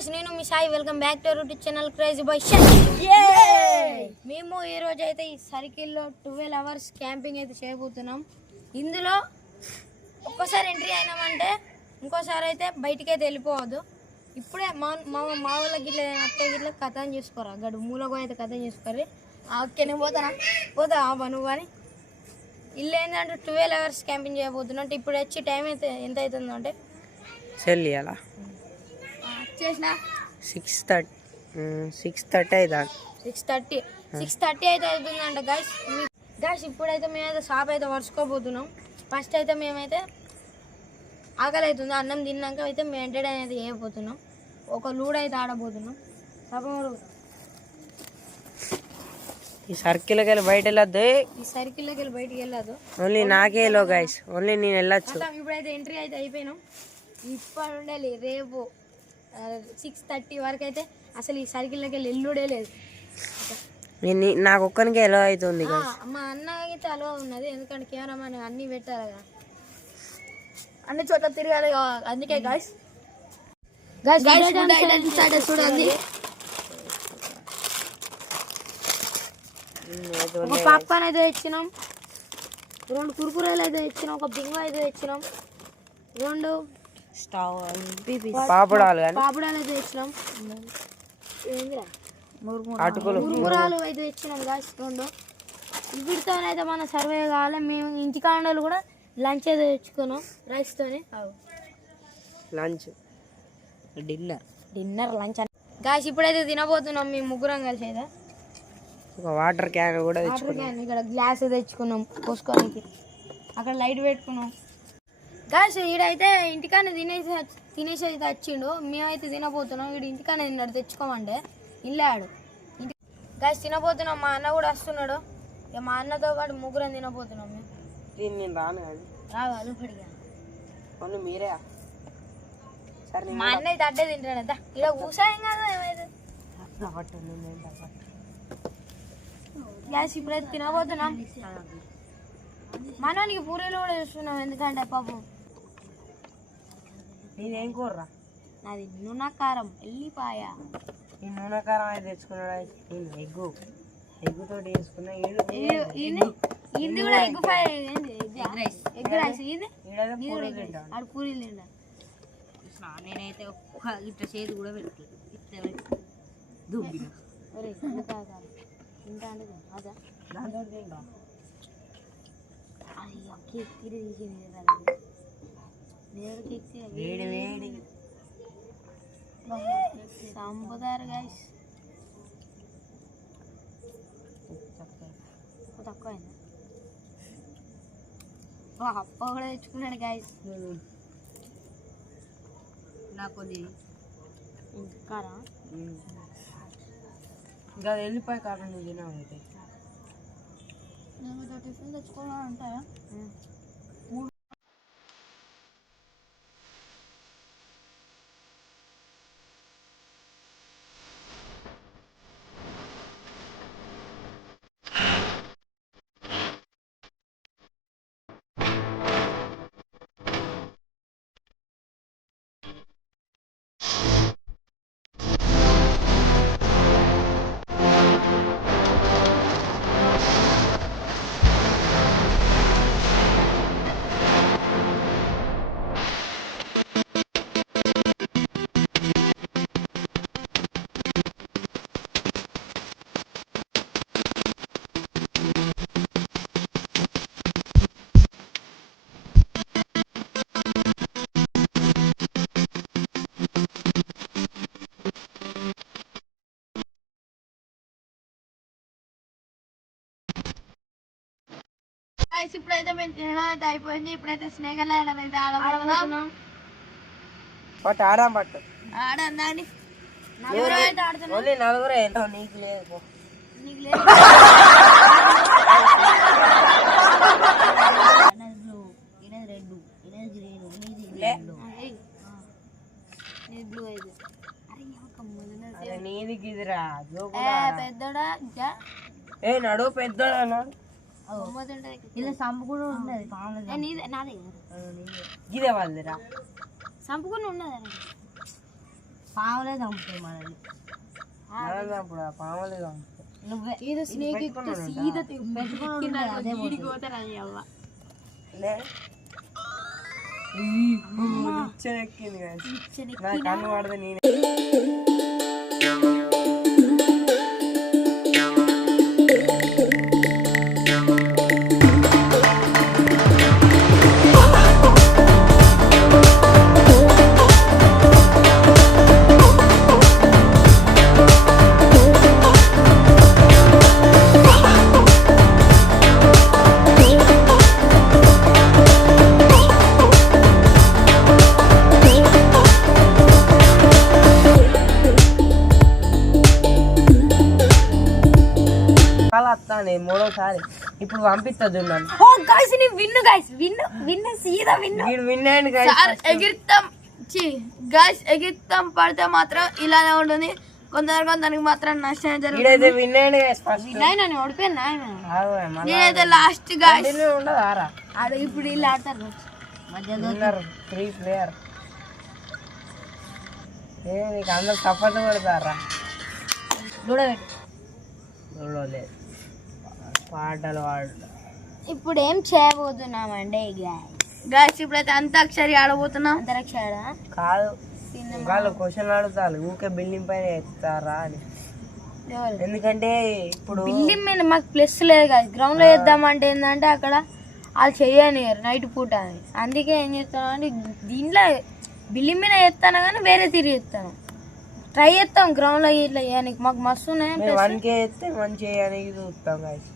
Guys నేను మీ Sai. Welcome back to YouTube channel crazy boy మేము ఈ రోజు అయితే ఈ సర్కిల్లో ట్వెల్వ్ అవర్స్ క్యాంపింగ్ అయితే చేయబోతున్నాం. ఇందులో ఒక్కసారి ఎంట్రీ అయినామంటే ఇంకోసారి అయితే బయటికి అయితే వెళ్ళిపోవద్దు. ఇప్పుడే మా మా మా వాళ్ళకి ఇట్లా అత్తయ్య ఇట్లా కథం చేసుకోరా? గడు మూలకు అయితే కథం చేసుకోరు ఓకే నేను పోతానా? పోతా ఆ నువ్వు కానీ ఇల్లు ఏంటంటే ట్వెల్వ్ అవర్స్ క్యాంపింగ్ చేయబోతున్నా. అంటే ఇప్పుడు వచ్చి టైం అయితే ఎంత అవుతుందో అంటే చెల్లి అలా చేసిన? సిక్స్ థర్టీ సిక్స్ థర్టీ అవుతా సిక్స్ థర్టీ. సిక్స్ థర్టీ అయితే అవుతుందంట గాయస్ గాయస్ ఇప్పుడైతే మేమైతే షాప్ అయితే వరుసుకోబోతున్నాం. ఫస్ట్ అయితే మేమైతే ఆకలి అవుతుంది అన్నం తిన్నాక అయితే మేము ఎంటర్టైన్ అయితే చేయబోతున్నాం. ఒక లూడ్ అయితే ఆడబోతున్నాం. సగం ఈ సర్కిల్కి వెళ్ళి బయట వెళ్ళొద్దు ఈ సర్కిల్లోకి వెళ్ళి బయటికి వెళ్ళదు ఓన్లీ నాకే లో గైస్ ఓన్లీ నేను వెళ్ళొచ్చు. ఇప్పుడైతే ఎంట్రీ అయితే అయిపోయినాం. ఇప్పుడు ఉండాలి రేపు సిక్స్ థర్టీ వరకు అయితే అసలు ఈ సర్కిల్లోకి వెళ్ళి ఎల్లుడే లేదు. నేను నాకు ఒక్కనికే ఎలా అవుతుంది మా అన్న అయితే అలవా ఉన్నది ఎందుకంటే కెమెరామెన్ అన్ని పెట్టాలి కదా. అన్ని చోట్ల తిరగాలి అందుకే గాయస్ చూడండి. ఒక పాప్కార్న్ అయితే ఇచ్చినాం రెండు కురుకురేలు అయితే ఇచ్చినాం ఒక బింగో అయితే ఇచ్చినాం రెండు స్టవ్ పాపడాలు పాపడాలు అయితే ఇచ్చినాం అటుకులు అయితే ఇచ్చినాం గాయస్ రెండు. వీటితోనైతే మన సర్వే కావాలి మేము ఇంటికాండలు కూడా లంచ్ అయితే తెచ్చుకున్నాం రైస్తోనే lunch. Dinner. Dinner lunch guys ఇప్పుడైతే తినబోతున్నాం మేము ముగ్గురం కలిసి అయితే. ఒక వాటర్ క్యాన్ కూడా వాటర్ క్యాన్ ఇక్కడ గ్లాస్ తెచ్చుకున్నాం పోసుకోనికి. అక్కడ లైట్ పెట్టుకున్నాం. గాయస్ ఈడైతే ఇంటికానే తినేసి తినేసి అయితే వచ్చిండు. మేమైతే తినబోతున్నాం. వీడు ఇంటికానే తిన్నాడు తెచ్చుకోమంటే. ఇల్లాడు ఇంటి గాయస్ తినబోతున్నాం. మా అన్న కూడా వస్తున్నాడు. ఇక మా అన్నతో పాటు ముగ్గురం తినబోతున్నాం మేము. నేను రాను రావాలి మీరే మా అన్న అయితే అడ్డే తింటాడు ఇలా కూసాయం కాదు ఏమైతే. గ్యాస్ ఇప్పుడైతే తినబోతున్నాం. మనోనికి పూరీలు కూడా చూస్తున్నాం. ఎందుకంటే పాపం నీదేం కూర్రా? నాది నూనె కారం ఎల్లిపాయ. ఈ నూనె కారం అయితే తెచ్చుకున్నాడు? నేను ఎగ్గు. ఎగ్గు తోటి వేసుకున్నా ఈడు ఇది- కూడా ఎగ్ ఫ్రై ఎగ్ రైస్. ఇది ఆడు పూరీలు తింటా నేనైతే ఒక్క ఇట్లా చేతి కూడా పెట్టలేదు ఇట్లా దుబ్బిన తింటా అంటే. అదా? అయ్యో కేక్ తీరి తీసింది కదా దేవుడు కేక్ తీయ- వేడి వేడి. చంపుతారు గైస్ తక్కువ అప్ప కూడా తెచ్చుకున్నాడు గైస్ నాకు కారా ఇంకా వెళ్ళిపోయి నువ్వు తినావు అయితే. నేను టిఫిన్ తెచ్చుకోవాలని గైస్ ఇప్పుడైతే మేము తినడం అయితే అయిపోయింది. ఇప్పుడైతే స్నేక్ అయితే ఆడబోతున్నాం పట్టు ఆరాం పట్టు ఆడండి నలుగురు అయితే ఆడుతున్నాం. ఓన్లీ నలుగురే వెళ్ళావు నీకు లేదు లేదు. నీది గిదిరా పెద్దోడా? ఇంకా? ఏ నడు. పెద్ద అన్నాడు బొమ్మతుంటది ఇలా సంపు కూడా ఉన్నది ఏ, నీదే నాదే గిదే వాళ్ళదిరా సంపు కూడా ఉన్నది పావులే చంపుతాయి మనల్ని మనల్ని అప్పుడు ఆ పాములు చంపుతాయి. నువ్వే ఏదో స్నేక్ పెట్టుకుని ఉంటా. సీదా పెట్టుకుని ఉంటే అదే పోతుంది. లే. ఈ నిచ్చెన ఎక్కింది guys. నా కన్ను పడితే నేను చాలా వస్తాను మూడోసారి. ఇప్పుడు పంపిస్తుంది నన్ను. ఓ గాయ్స్ని విన్ను గాయ్స్ విన్ను విన్ను సీదా విన్ను. వీడు విన్నాయండి guys. సార్ ఎగిరిస్తాం గాయస్ ఎగిరిస్తాం పడితే మాత్రం ఇలానే ఉంటుంది. కొందరు కొందరికి మాత్రం నష్టం జరుగుతుంది. వీడైతే విన్నాయండి guys first. నన్ను ఓడిపోయినా నేనైతే లాస్ట్ గాయస్ continue ఉండదు ఆరా. ఆడ ఇప్పుడు వీళ్ళు ఆడతారు. విన్నర్ త్రీ ప్లేయర్ ఏ నీకు అందరు సపోర్ట్ కొడతారా? చూడబెట్టు చూడలేదు పాటలు పాడు ఇప్పుడు ఏం చేయబోతున్నామండి గాయస్ గాయస్ ఇప్పుడైతే అంతాక్షరి ఆడబోతున్నాం. అంతరిక్ష కాదు వాళ్ళు క్వశ్చన్ అడుగుతారు. ఊకే బిల్డింగ్ పైన ఎత్తారా అని. ఎందుకంటే ఇప్పుడు బిల్డింగ్ మీద మాకు ప్లస్ లేదు కదా గ్రౌండ్లో వేద్దామంటే ఏంటంటే అక్కడ వాళ్ళు చెయ్యని నైట్ పూట అని. అందుకే ఏం చేస్తాను అంటే దీంట్లో బిల్డింగ్ మీద ఎత్తాను కానీ వేరే తిరిగి ఎత్తాను. ట్రై చేస్తాం గ్రౌండ్లో ఇట్లా చేయడానికి. మాకు మస్తు ఉన్నాయి వన్ కే ఎత్తే వన్ చేయడానికి చూస్తాం guys.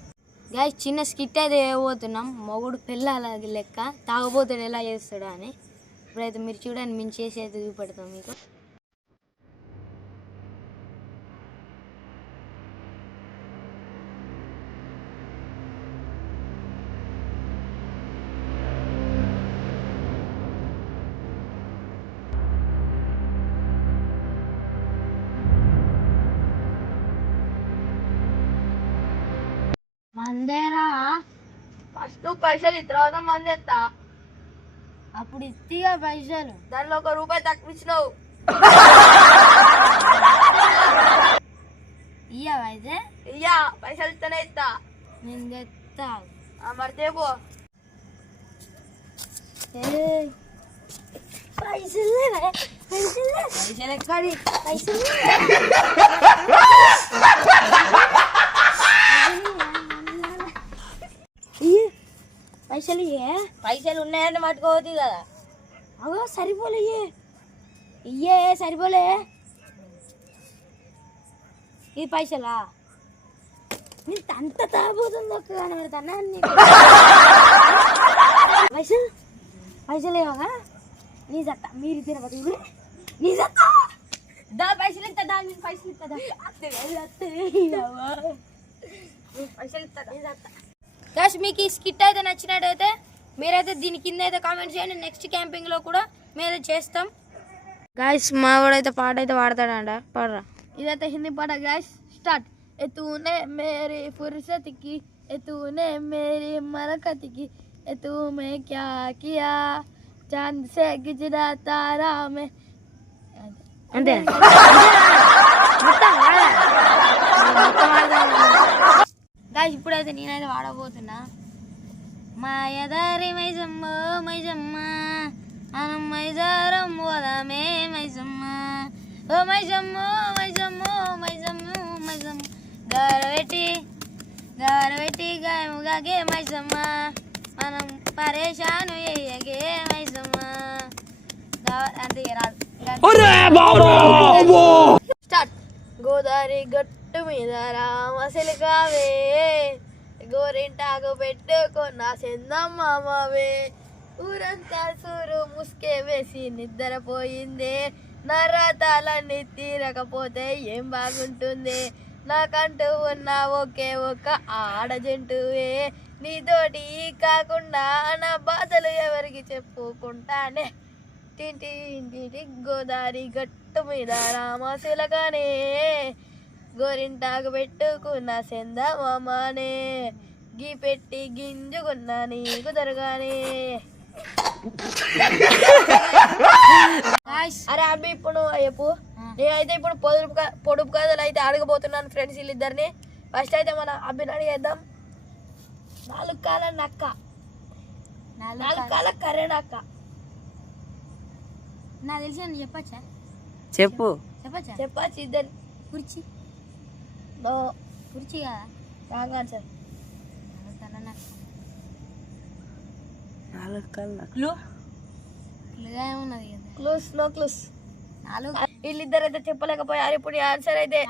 గాయస్ చిన్న స్కిట్ అయితే వేయబోతున్నాం మొగుడు పిల్లల లెక్క. తాగబోతుడు ఎలా చేస్తాడు అని. ఇప్పుడైతే మీరు చూడండి మేము చేసి అయితే చూపెడతాం మీకు. పైసలు తర్వాత మంది ఎత్తా? అప్పుడు ఇత్తిగా పైసలు. దానిలో ఒక రూపాయి తక్కువ ఇచ్చినావు ఇయ్యవా అయితే? ఇయ్యా పైసలు ఇస్తేనే ఇస్తా నేను తెస్తా ఆ, మరి తేపో ఏయ్. పైసలు? పైసలు? పైసలు ఎక్కడి? పైసలు ఇయ్యే. పైసలు ఇయ్యే? పైసలు ఉన్నాయని పట్టుకోవద్దు కదా. అవో సరిపోలే ఇయ్యే. సరిపోలే. ఇది పైసలా? నీ అంత తాగబోతుంది ఒక్క కనబడతానా నీకు. పైసలు? పైసలు ఏమగా నీ జత్త మీరు తినబోతు నీ జత్త దా పైసలు ఇస్తా దా నేను పైసలు ఇస్తా దా. పైసలు ఇస్తా నీ జత్త గాష్ మీకు ఈ స్కిట్ అయితే నచ్చినట్టయితే మీరైతే దీని కింద అయితే కామెంట్ చేయండి. నెక్స్ట్ క్యాంపింగ్లో కూడా మేము చేస్తాం. గాయస్ మా వాడైతే పాట అయితే పాడతాడంట. పాడరా. ఇదైతే హిందీ పాట గాయస్ స్టార్ట్ ఏ తూనే మేరీ ఫుర్సతికి ఏ తూనే మేరీ మరకతికి తూ మే క్యా కియా? చాంద్ సే గిజరా తారా మే. అంతే. గాయస్ ఇప్పుడైతే నేనైతే వాడబోతున్నా. మాయదారి మైసమ్మ మైసమ్మ మనం మైజారం పోదామే మైసమ్మ ఓ మైసమ్మ మైసమ్మ మైసమ్మ మైసమ్మ గారబెట్టి గారబెట్టి గాయముగాగే మైసమ్మ మనం పరేషాను ఎయ్యగే మైసమ్మ గా- అంతే రాదు. స్టార్ట్. గోదావరి గట్టు మీద రామసిలికావే గోరింటాకు పెట్టుకున్న చందమామవే ఊరంతా సూరు ముసుకే వేసి నిద్రపోయిందే నా రాతాలన్నీ తీరకపోతే ఏం బాగుంటుంది? నాకంటూ ఉన్న ఒకే ఒక్క ఆడజంటువే నీతోటి కాకుండా నా బాధలు ఎవరికి చెప్పుకుంటానే? తింటి ఇంటి గోదావరి గట్టు మీద రామశిలకనే గోరింటాకు పెట్టుకున్న సెందమామనే గీ పెట్టి గింజుకున్న నీకు దొరగానే అరే అబ్బి ఇప్పుడు చెప్పు. నేనైతే ఇప్పుడు పొదుపు పొడుపు కథలు అయితే అడగబోతున్నాను ఫ్రెండ్స్ వీళ్ళిద్దరిని. ఫస్ట్ అయితే మన అభిని అడిగేద్దాం. నాలుగు కాల నక్క. నాలుగు కాల కర్రె నక్క. నాకు తెలిసి చెప్పచ్చా? చెప్పు. చెప్పచ్చా? చెప్పచ్చు ఇద్దరు కుర్చీ. నో కుర్చీ కదా రాంగ్ ఆన్సర్ నాలుగు కళ్ళ ఇలాగా ఏమున్నది కదా. క్లూస్ నో క్లూస్ నాలుగు వీళ్ళిద్దరు అయితే చెప్పలేకపోయారు. ఇప్పుడు ఆన్సర్ అయితే.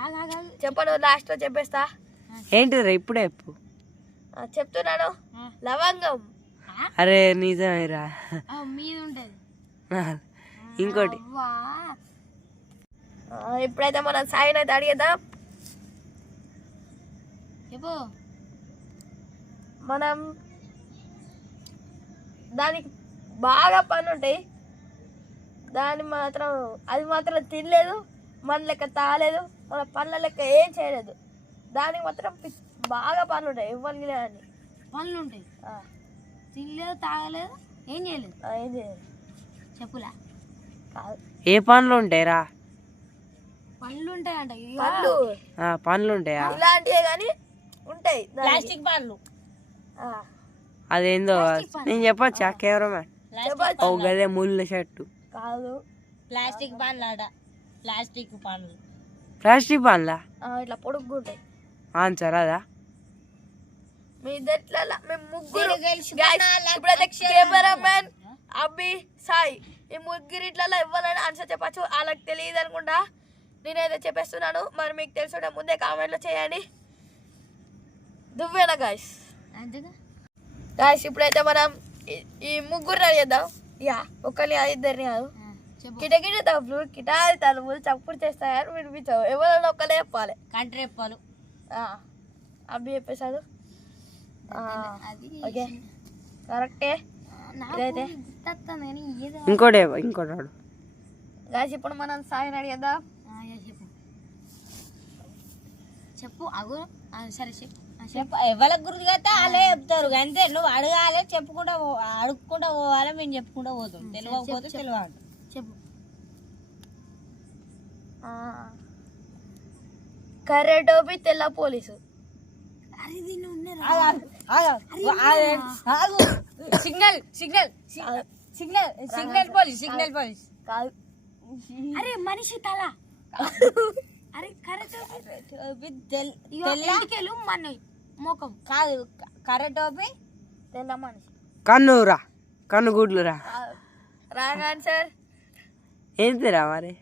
చెప్పను లాస్ట్లో చెప్పేస్తా. ఏంటిదిరా ఇప్పుడే చెప్పు. చెప్తున్నాను. లవంగం. అరే నిజమేరా. మీద ఉంటది. ఇంకోటి. ఇప్పుడైతే మనం సాయిని అయితే అడిగేద్దాం. చెప్పు మనం దానికి బాగా పని ఉంటాయి దాన్ని మాత్రం అది మాత్రం తినలేదు మన లెక్క తాగలేదు మన పనుల లెక్క ఏం చేయలేదు. దానికి మాత్రం బాగా పనులు ఉంటాయి ఇవ్వని అని. పనులు ఉంటాయి తినలేదు తాగలేదు ఏం చేయలేదు. ఏం చేయలేదు. చెప్పులా. ఏ పనులు ఉంటాయిరా పనులు ఉంటాయంట పనులు. ఆ, పనులు ఉంటాయా ఇలాంటివే కానీ ఉంటాయి. ప్లాస్టిక్ ఆ, అదేందో నేను చెప్పొచ్చా? కెమెరామ్యాన్. ఓ గదే ముళ్ళ షర్టు. కాదు. ప్లాస్టిక్ పనులు ఆడ ప్లాస్టిక్ పనులు ప్లాస్టిక్ పనులా ఆ, ఇట్లా పొడుగ్గా ఉంటాయి ఆన్సర్ అదా? మీ ఇద్దట్ల మేము ముగ్గురు. ఇప్పుడైతే కెమెరామెన్ అబ్బి సాయి ఈ ముగ్గురు ఇట్లా ఇవ్వాలని ఆన్సర్ చెప్పచ్చు. వాళ్ళకి తెలియదు అనుకుంటా నేనైతే చెప్పేస్తున్నాను. మరి మీకు తెలుసుంటే ముందే కామెంట్లో చేయండి. దువ్వేనా గాయస్ గాయస్ ఇప్పుడైతే మనం ఈ- ముగ్గురు అడిగేద్దాం యా ఒకరిని కాదు, ఇద్దరిని కాదు కిటకిట తప్పులు కిటారి తలుపులు చప్పుడు చేస్తాయని వినిపించావు ఎవరైనా ఒక్కలే చెప్పాలి కంటి రెప్పలు ఆ, అబ్బి చెప్పేశాడు ఓకే కరెక్టే నాకు ఇదైతే? ఇంకోటి ఇంకోటి గాయస్ ఇప్పుడు మనం సాయిని అడిగేద్దాం ఆ, యా, చెప్పు చెప్పు అగు సరే చెప్పు ఎవరికి గుర్తు కదా వాళ్ళే చెప్తారు. అంతే నువ్వు అడగాలి చెప్పుకుంటా పో- అడుక్కుంటా పోవాలి మేము చెప్పుకుంటా పోతాం. తెలియకపోతే తెలియదు. చెప్పు. ఆ, కర్రె టోపీ తెల్ల police. Signal signal signal signal police signal police. కాదు. అరే మనిషి తల. అరే కరెక్ట్ తెల్ల మన ముఖం. కాదు కర్ర టోపీ తెల్ల మనిషి. కన్నురా కన్ను గుడ్లురా రాంగ్ ఆన్సర్ ఏంటిరా మరి?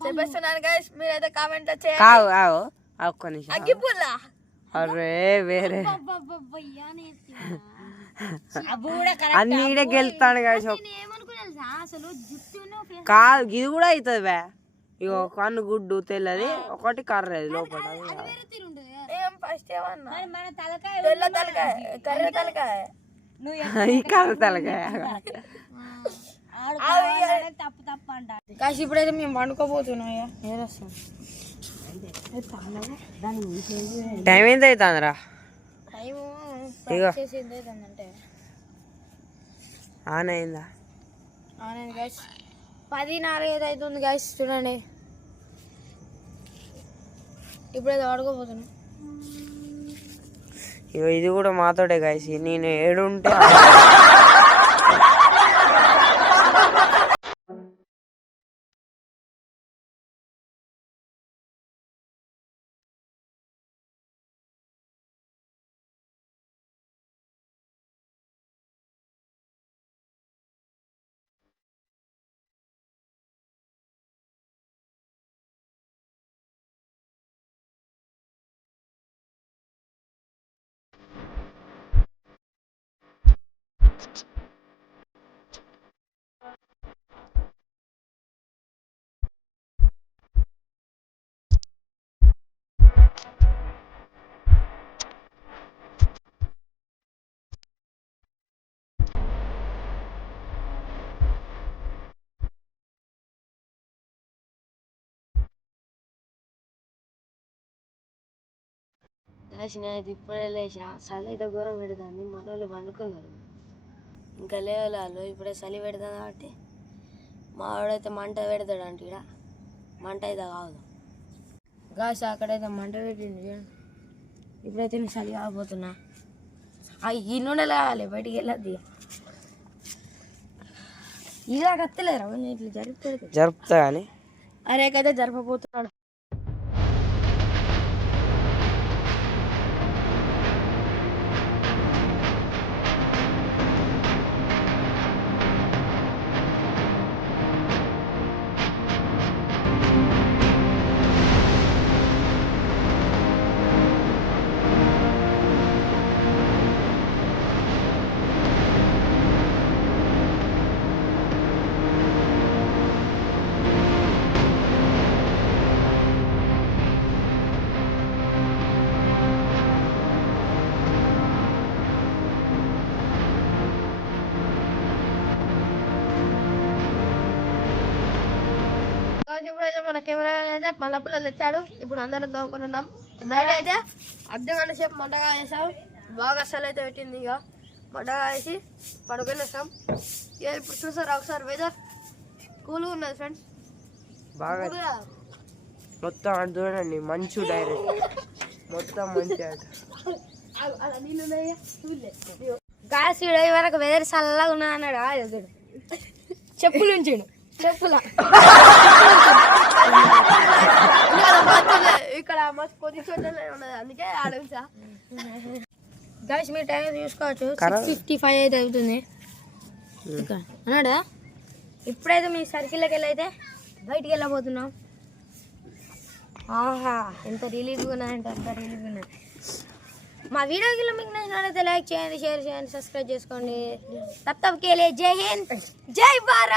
చెప్పేస్తున్నాను గైస్ మీరైతే కామెంట్ చేయండి. కావు కావు ఆ, ఒక్క నిమిషం. అగ్గిపుల్ల. అరే వేరే. అన్ని ఈడే గెలుతాడు కదా కాదు ఇది కూడా అవుతుంది బే. ఇగో కన్ను గుడ్డు తెల్లది ఒకటి కర్రది లోపల ఏం ఫస్ట్ ఏమన్నా? మన తలకాయ తెల్ల తలకాయ కర్రె తలకాయ. ఈ కర్ర తలకాయ. తప్పు తప్పు అంట. కాసి ఇప్పుడైతే మేము పండుకోబోతున్నాయా టైం ఎంత అవుతుందిరా ఆన్ అయిందా? అవునండి గైస్ పది నాలుగైదు అవుతుంది గైస్ చూడండి. ఇప్పుడైతే పడుకోబోతున్నాం ఇగో ఇది కూడా మాతోటే గాయస్ నేను ఏడుంటే లేచిన అయితే ఇప్పుడే లేచా చలి అయితే ఘోరం పెడుతుంది. మన వాళ్ళు పండుకున్నారు. ఇంకా లేవలాలు ఇప్పుడే చలి పెడుతుంది కాబట్టి మా వాడైతే మంట పెడతాడు అంట ఇక్కడ మంట అయితే కాదు. గాస్ అక్కడైతే మంట పెట్టింది. ఇప్పుడైతే నేను చలి కాకపోతున్నా ఆ ఈ నూనె కావాలి బయటికి వెళ్ళద్ది ఇలా కత్తలేరా ఇట్లా జరిపి జరుపుతా కానీ అరేకైతే జరపబోతున్నాడు. ఇప్పుడైతే మన కెమెరా అయితే తెచ్చాడు. ఇప్పుడు అందరం తోముకుంటున్నాం నైట్ అయితే అర్ధ గంట సేపు మంటగా వేసాం బాగా అసలు అయితే పెట్టింది ఇక. మంటగా వేసి పడుకునేస్తాం ఇక ఇప్పుడు చూసారా ఒకసారి వెదర్ కూల్గా ఉన్నది ఫ్రెండ్స్ బాగా మొత్తం అటు చూడండి మంచు డైరెక్ట్ మొత్తం మంచి గాయస్ వరకు వెదర్ చల్లగా ఉన్నది అన్నాడు చెప్పులు ఉంచాడు. చెప్పుల ఇక్కడ మస్తు కొద్ది చోట్ల ఉన్నది అందుకే ఆడించా గాయస్ మీరు టైం చూసుకోవచ్చు సిక్స్ ఫిఫ్టీ ఫైవ్ అయితే అవుతుంది. అన్నాడా? ఇప్పుడైతే మీ సర్కిల్లోకి వెళ్ళి అయితే బయటికి వెళ్ళబోతున్నాం. ఆహా ఎంత రిలీఫ్గా ఉన్నదంటే అంత రిలీఫ్గా ఉన్నది మా వీడియోకి మీకు నచ్చినట్లయితే లైక్ చేయండి షేర్ చేయండి సబ్స్క్రైబ్ చేసుకోండి. తప్ తప్ కేలే జై హింద్ జై భారత్.